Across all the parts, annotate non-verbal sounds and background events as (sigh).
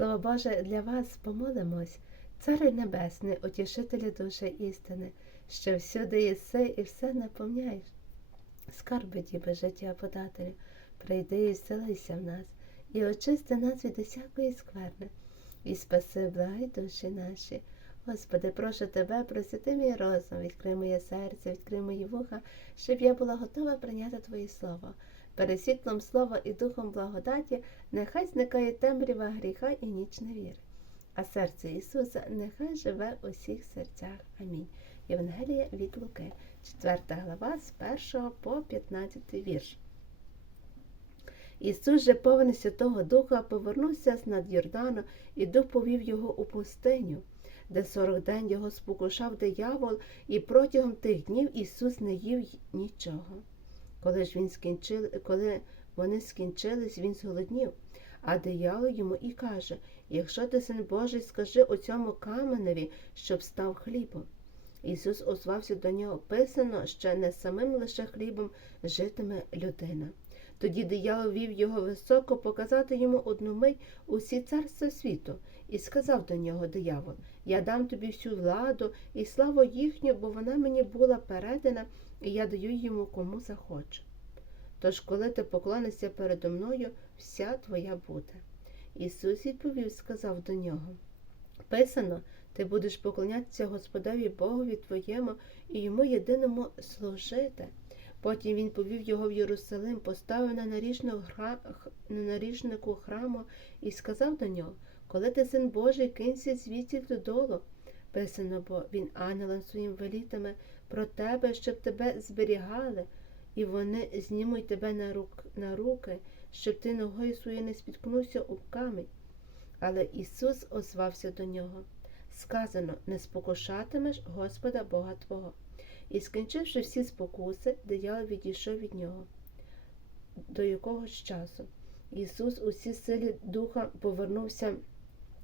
Слово Боже, для вас помолимось, Царю Небесний, утішителю душі істини, що всюди єси і все наповняєш. Скарби діби життя подателю, прийди і вселися в нас, і очисти нас від усякої скверни, і спаси благи душі наші. Господи, прошу тебе, просити мій розум, відкрий моє серце, відкрий мої вуха, щоб я була готова прийняти Твоє Слово. Перед світлом слова і духом благодаті нехай зникає темрява гріха і ніч невіри. А серце Ісуса нехай живе у всіх серцях. Амінь. Євангелія від Луки, 4 глава з 1 по 15 вірш. Ісус же повний Святого Духа повернувся з над Йордану, і дух повів його у пустиню, де сорок день його спокушав диявол, і протягом тих днів Ісус не їв нічого. Коли ж він скінчили, коли вони скінчились, він зголоднів, а диявол йому і каже: Якщо ти син Божий, скажи оцьому каменеві, щоб став хлібом. Ісус озвався до нього писано, що не самим лише хлібом житиме людина. Тоді диявол вів його високо показати йому одну мить усі царства світу, і сказав до нього диявол: Я дам тобі всю владу і славу їхню, бо вона мені була передана, і я даю йому кому захочу. Тож, коли ти поклонишся передо мною, вся твоя буде. Ісус відповів, сказав до нього: Писано, ти будеш поклонятися Господові Богові твоєму і йому єдиному служити. Потім він повів його в Єрусалим, поставив на наріжнику храму і сказав до нього: Коли ти син Божий, кинься звідси додолу. Писано, бо він ангелам своїм велітиме про тебе, щоб тебе зберігали, і вони знімуть тебе на, рук, на руки, щоб ти ногою своєю не спіткнувся у камінь. Але Ісус озвався до нього. Сказано, не спокушатимеш Господа Бога Твого. І, скінчивши всі спокуси, диявол відійшов від нього до якогось часу. Ісус у всій силі духа повернувся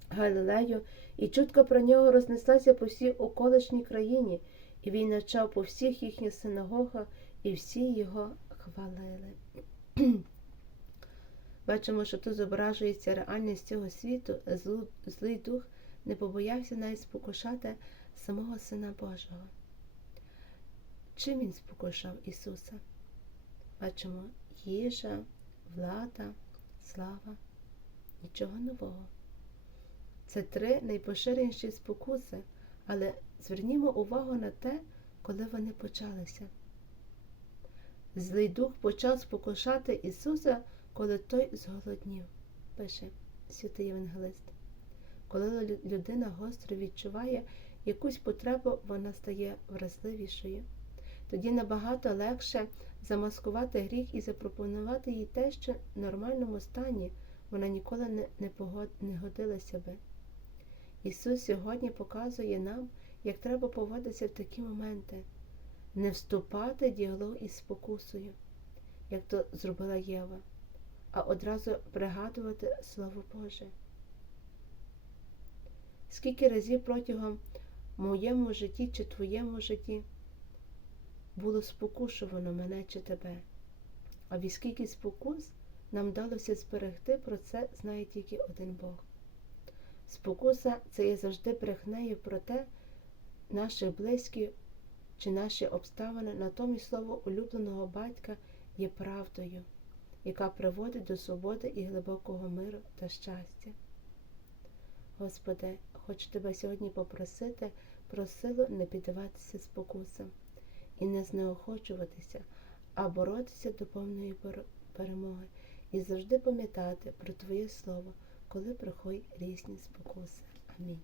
Галилею, і чутка про нього рознеслася по всій околишній країні, і він навчав по всіх їхніх синагогах, і всі його хвалили. (clears throat) Бачимо, що тут зображується реальність цього світу, злий дух не побоявся навіть спокушати самого Сина Божого. Чим він спокушав Ісуса? Бачимо їжа, влада, слава, нічого нового. Це три найпоширеніші спокуси, але звернімо увагу на те, коли вони почалися. Злий дух почав спокушати Ісуса, коли той зголоднів, пише святий Євангелист. Коли людина гостро відчуває якусь потребу, вона стає вразливішою. Тоді набагато легше замаскувати гріх і запропонувати їй те, що в нормальному стані вона ніколи не, не, погод, не годилася би. Ісус сьогодні показує нам, як треба поводитися в такі моменти, не вступати в діалог із спокусою, як то зробила Єва, а одразу пригадувати Слово Боже. Скільки разів протягом моєму житті чи твоєму житті було спокушувано мене чи тебе, а від скільки спокус нам вдалося зберегти, про це знає тільки один Бог. Спокуса це є завжди брехнею про те, наші близькі чи наші обставини, натомість слово улюбленого батька є правдою, яка приводить до свободи і глибокого миру та щастя. Господи, хочу тебе сьогодні попросити про силу не піддаватися спокусам і не знеохочуватися, а боротися до повної перемоги і завжди пам'ятати про Твоє Слово, коли приходять різні спокуси. Амінь.